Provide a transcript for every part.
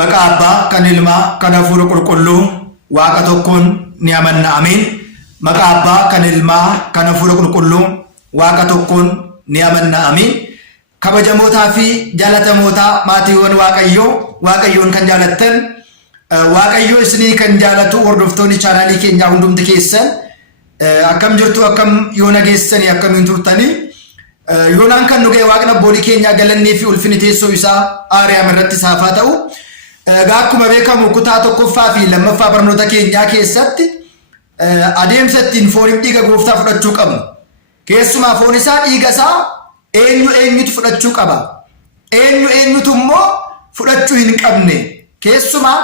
Maqaa Abbaa, kan Ilmaa, kan Hafuura Qulqulluu, Waaqa tokkoon ni amanna. Amiin. Maqaa Abbaa, kan Ilmaa, kan Hafuura Qulqulluu, Waaqa tokkoon ni amanna. Amiin. Kabajamootaa fi jaalatamootaa maatiiwwan Waaqayyoon kan jaalattan, Waaqayyo isinii kan jaalatu hordoftoonni chaanaalii keenyaa hundumti keessan akkam jirtu, akkam yoo nageessanii, akkamiin turtanii. Yoonaan kan nu ga'e Waaqni abboolii keenyaa galannii fi ulfinni teessoo isaa Aariyaam irratti isaaf haa ta'u. Akkuma beekamu kutaa tokkoffaa fi lammaffaa barnoota keenyaa keessatti adeemsa ittiin fooniif dhiiga gooftaa fudhachuu qabnu. Keessumaa foon isaa dhiiga isaa eenyutu fudhachuu qaba? Eenyutu immoo fudhachuu hin qabne? Keessumaa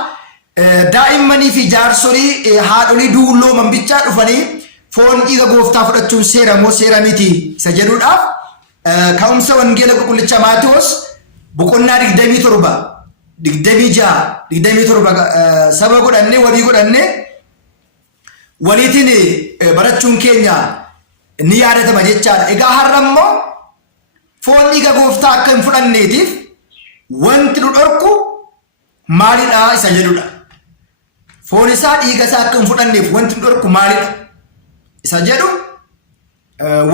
daa'immanii fi jaarsolii haadholii duullooman bichaa dhufanii foon dhiiga gooftaa fudhachuun seera moo seera miti isa jedhuudhaaf ka'umsa wangeela qulqullicha Maatewos boqonnaa 27 saba godhannee walii godhannee waliitiin barachuun keenya ni yaadatama jechaadha. Egaa har'a immoo foon dhiiga gooftaa akka hin fudhanneetiif wanti nu dhorku maalidha isa jedhudha. Foon isaa dhiiga isaa akka hin fudhanneef wanti nu dhorku maalidha isa jedhu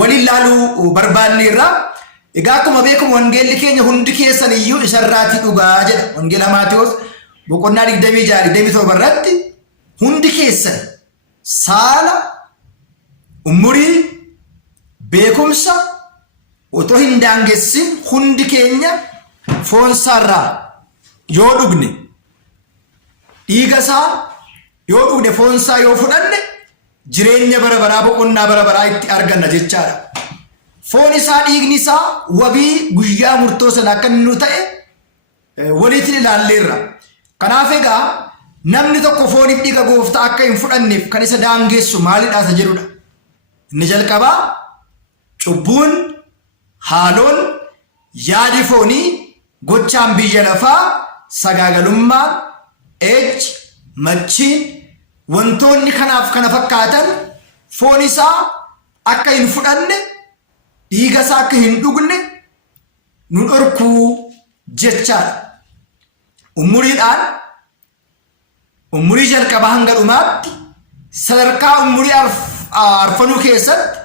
waliin laaluu barbaanne irraa. Egaa akkuma beekamu wangeelli keenya hundi keessan iyyuu isarraatii dhugaa jedha. Wangeela Maatewos boqonnaa 27 irratti hundi keessan saala, umurii, beekumsa otoo hin daangessin hundi keenya foon isaarraa yoo dhugne, dhiiga isaa yoo dhugne, foon isaa yoo fudhanne jireenya bara baraa, boqonnaa bara baraa itti arganna jechaadha. Foon isaa, dhiigni isaa wabii guyyaa murtoo sana akka inni nu ta'e waliitiin ilaalleerra. Kanaaf egaa namni tokko fooniif dhiiga gooftaa akka hin fudhanneef kan isa daangessu maalidha isa jedhudha. Inni jalqabaa cubbuun, haaloon, yaadi foonii, gochaan biyya lafaa, sagaagalummaan, machiin, wantoonni kanaaf kana fakkaatan foon isaa akka hin fudhanne, dhiiga isaa akka hin dhugne nu dhorkuu jechaadha. Umurii jalqabaa hanga dhumaatti sadarkaa umurii arfanuu keessatti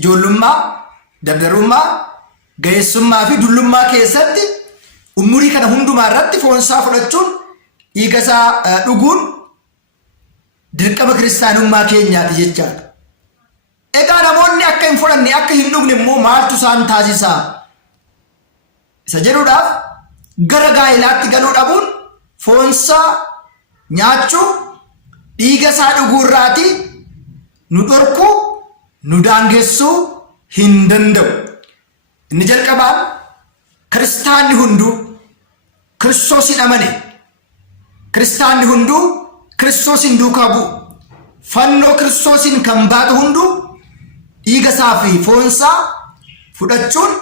ijoollummaa, dardarummaa, ga'eessummaa fi dullummaa keessatti umurii kana hundumaa irratti foon isaa fudhachuun, dhiiga isaa dhuguun dirqama kiristaanummaa keenyaati jechaadha. Egaa namoonni akka hin fudhanne, akka hin dhugne immoo maaltu isaan taasisaa isa jedhuudhaaf gara gaa'ilaatti galuu dhabuun foon isaa nyaachuu, dhiiga isaa dhuguu irraati nu dhorkuu, nu daangessuu hin danda'u. Inni jalqabaan kiristaanni hunduu Kiristoosin amane, kiristaanni hunduu Kiristoosin duukaa bu'u, fannoo Kiristoosin kan baatu hunduu dhiiga isaa fi foon isaa fudhachuun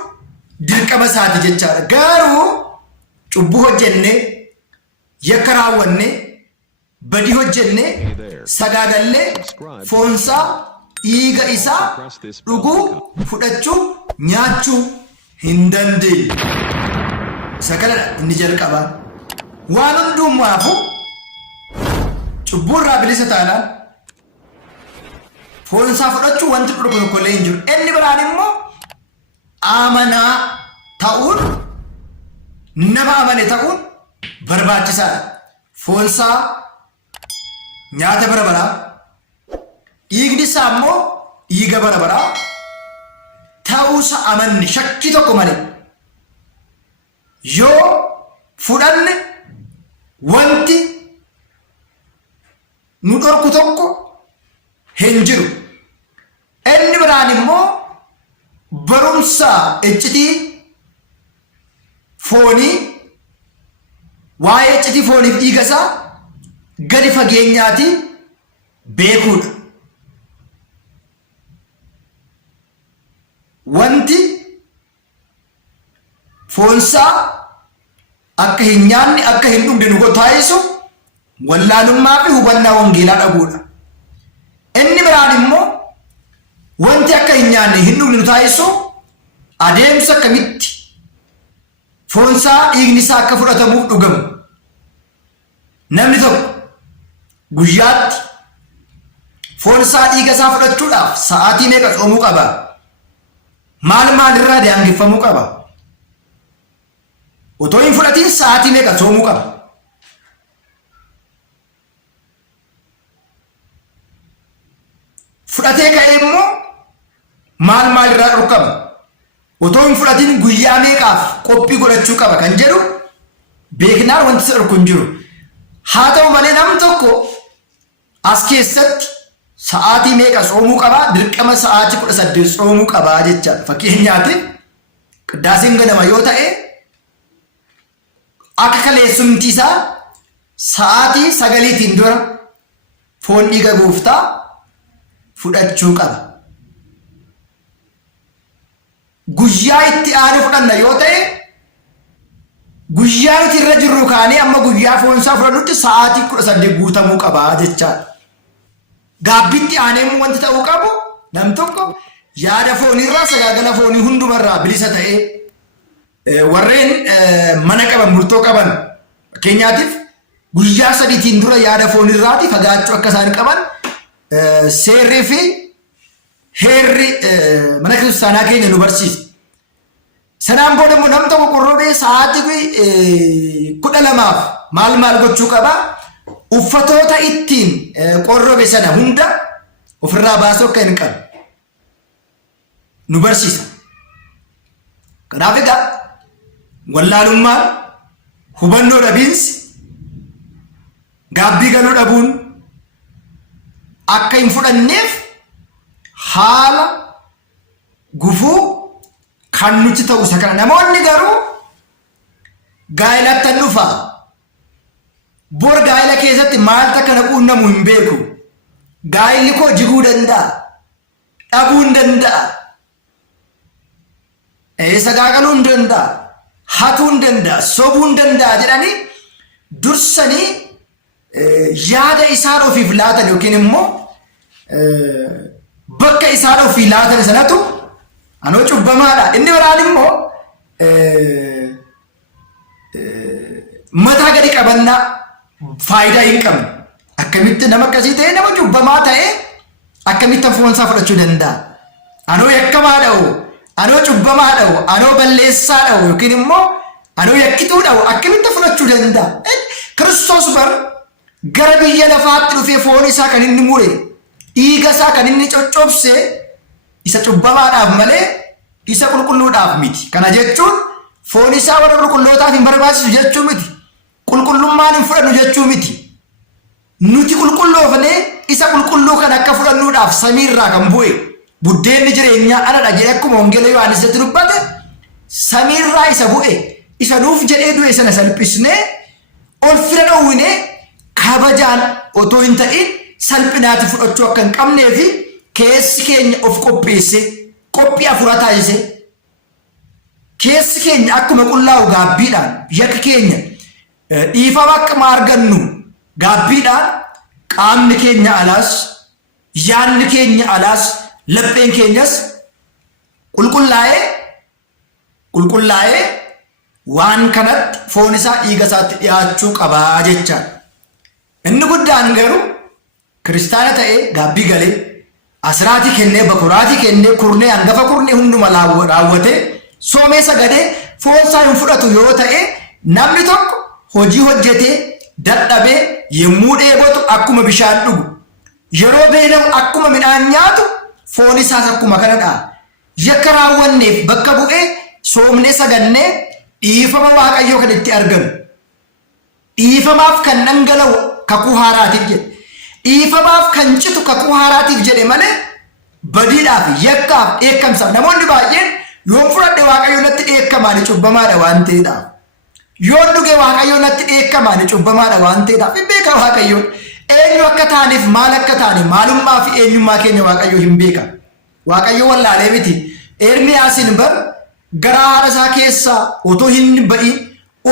dirqama isaati jechaadha. Garuu cubbuu hojjenne, yakka raawwanne, badii hojjenne, sagaagallee foon isaa, dhiiga isaa dhuguu, fudhachuu, nyaachuu hin dandeenye. Isa kanadha inni jalqabaa. Waan hundumaafu cubbuu irraa bilisa taanaan foon isaa fudhachuu wanti dhorku tokkollee hin jiru. Inni biraan immoo amanaa ta'uun, nama amane ta'uun barbaachisaadha. Foon isaa nyaata bara baraa, dhiigni isaa immoo dhiiga bara baraa ta'uusa amanne shakkii tokko malee yoo fudhanne wanti nu dhorku tokko hin jiru. Inni biraan immoo barumsa iccitii foonii, waa'ee iccitii fooniif dhiiga isaa gadi fageenyaati beekuudha. Wanti foon isaa akka hin nyaanne, akka hin dhugne nu taasisu wallaalummaa fi hubannaa wangeelaa dhabuudha. Inni biraan immoo wanti akka hin nyaanne, hin dhugne nu taasisu adeemsa akkamitti foon isaa, dhiigni isaa akka fudhatamuuf dhugamu namni tokko guyyaatti foon isaa dhiiga isaa fudhachuudhaaf sa'aatii meeqa soomuu qaba? maal irraa daangeffamuu qaba? otoo hin fudhatiin sa'aatii meeqa soomuu qaba? fudhatee ka'ee immoo maal irraa dhorkama? otoo hin fudhatiin guyyaa meeqaaf qophii godhachuu qaba kan jedhu beeknaan wanti isa dhorku hin jiru. haa ta'u malee nam tokko as keessatti sa'aatii meeqa soomuu qabaa? dirqama sa'aatii 18 soomuu qabaa jecha. fakkeenyaatiif qiddaasiin ganama yoo ta'e akka kaleessumti isaa sa'aatii 9tiin dura foon dhiiga gooftaa fudhachuu qaba. guyyaa itti aanu fudhanna yoo ta'e guyyaa nuti irra jirru kaanii amma guyyaa foon isaa fudhannutti sa'aatii 18 guutamuu qabaa jechaadha. gaabbitti aaneemuu wanti ta'uu qabu nam tokko yaada foonirraa sagaagala foonii hundumarraa bilisa ta'ee warreen mana qaban murtoo qaban fakkeenyaatiif guyyaa 3tiin dura yaada foonirraati fagaachuu akka isaan qaban seerrii fi heerri mana kiristaanaa keenya nu barsiisa. sanaan booda immoo nam tokko qorrobee sa'aatii 12 maal gochuu qabaa? uffatoota ittiin qorrobe sana hunda ofirraa baasuu akka hin qabu nu barsiisa. kanaaf egaa wallaalummaan, hubannoo dhabiinsi, gaabbii galuu dhabuun akka hin fudhanneef haala gufuu kan nuti ta'u isa kana. namoonni garuu gaa'elatti dhufaa bor gaa'ela keessatti maaltu akka na quunnamu hin beeku. gaa'elli koo jiguu danda'a, dhabuu hin danda'a, sagaaggaluu hin danda'a, hatuu hin danda'a, sobuu hin danda'a jedhanii dursanii yaada isaan ofiif laatan yookiin immoo bakka isaan ofii laatan sanatu anoo cubbamaadha. inni biraan immoo mataa gadi qabannaa faayidaa hin qabne. akkamitti nama akkasii ta'e nama cubbamaa ta'e akkamitti foon isaa fudhachuu danda'a? anoo yakkamaa dha'u, anoo cubbamaa dha'u, anoo balleessaa dha'u yookiin immoo anoo yakkituu dha'u akkamitti fudhachuu danda'a? Kiristoos bar gara biyya lafaatti dhufee foon isaa kan inni mure, dhiiga isaa kan inni coccobse isa cubbamaadhaaf malee isa qulqulluudhaaf miti. kana jechuun foon isaa warra qulqullootaaf hin barbaachisu jechuu miti. qulqullummaan hin fudhannu jechuu miti. nuti qulqulloofnee isa qulqulluu kan akka fudhannuudhaaf samiirraa kan bu'e buddeenni jireenyaa anadha jedhe akkuma wangeela Yohaanisitti dubbate samiirraa isa bu'e isa nuuf jedhee du'e sana salphisnee ol fira dhowwinee kabajaan otoo hin ta'in salphinaatti fudhachuu akka hin qabnee fi keessi keenya of qopheesse qophii afura taasise keessi keenya akkuma qullaa'u gaabbiidhaan yakka keenya dhiifama akkuma argannu gaabbiidhaan qaamni keenya alaas yaanni keenya alaas lapheen keenyas qulqullaa'ee waan kanatti foon isaa dhiiga isaatti dhiyaachuu qabaa jecha. inni guddaan garuu kiristaana ta'ee gaabbii galee asiraatii kennee bakuraatii kennee kurnee hangafa kurnee hunduma raawwatee soomee sagadee foon isaa hin fudhatu yoo ta'e namni tokko hojii hojjetee dadhabee yemmuu dheebotu akkuma bishaan dhugu yeroo beelamu akkuma midhaan nyaatu foon isaas akkuma kanadha. yakka raawwanneef bakka bu'ee soomnee sagannee dhiifama waaqayyoo kan itti argamu dhiifamaaf kan dhangala'u kakuu haaraatiif jedhe dhiifamaaf kan citu kakuu haaraatiif jedhe malee badiidhaaf yakkaaf dheekkamsaaf namoonni baay'een yoon fudhadhe waaqayyoo natti dheekkamaani cubbamaadha waan ta'eedhaaf yoon dhuge waaqayyoo natti dheekkamaani cubbamaadha waan ta'eedhaaf hin beeka waaqayyoon eenyu akka taaniif maal akka taane maalummaa fi eenyummaa keenya waaqayyoo hin beeka. waaqayyoo wallaalee miti. Ermiyaasin bar garaa haadha isaa keessaa otoo hin ba'in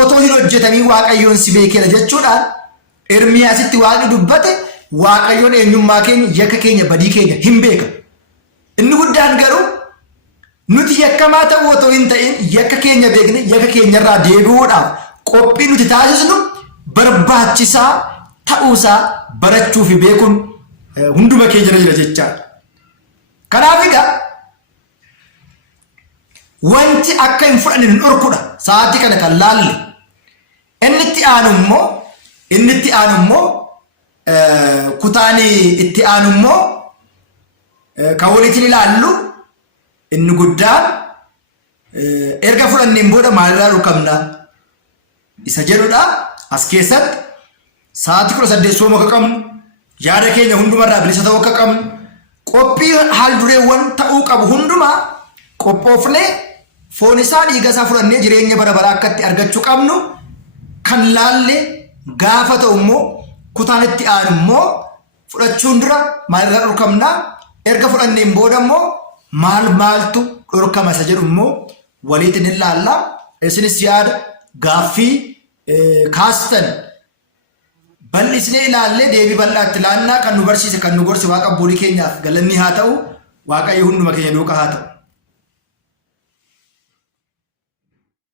otoo hin hojjetanii waaqayyoon si beekera jechuudhaan Ermiyaasitti waaqni dubbate waaqayyoon eenyummaa keenya yakka keenya badii keenya hin beeka. inni guddaan garuu nuti yakkamaa ta'uu otoo hin ta'in yakka keenya beekne yakka keenyarraa deebi'uudhaaf qophii nuti taasisnu barbaachisaa ta'uusaa barachuu fi beekuun hunduma keenya jira jechaadha. Kanaaf egaa wanti akka hin fudhanne hin dhorkudha sa'aatii kana kan laalle. Inni itti aanu immoo kutaani itti aanu immoo kan walitti ilaallu inni guddaan erga fudhanneen booda maalirraa dhorkamna isa jedhudha. As keessatti sa'aatii 18 sooma akka qabnu, yaada keenya hundumarraa bilisa ta'uu akka qabnu, qophii haal dureewwan ta'uu qabu hundumaa qophoofnee foon isaa dhiiga isaa fudhannee jireenya bara baraa akkatti argachuu qabnu kan laalle gaafa ta'u immoo kutaan itti aanu immoo fudhachuun dura maalirraa dhorkamna, erga fudhanneen booda immoo maaltu dhorkama isa jedhu immoo walitti ni ilaalla. Isinis yaada gaaffii kaastan bal'isnee ilaallee deebii bal'aatti ilaallaa. Kan nu barsiise kan nu gorse Waaqa abbootii keenyaaf galanni haa ta'u. Waaqayyo hunduma keenya duukaa haa ta'u.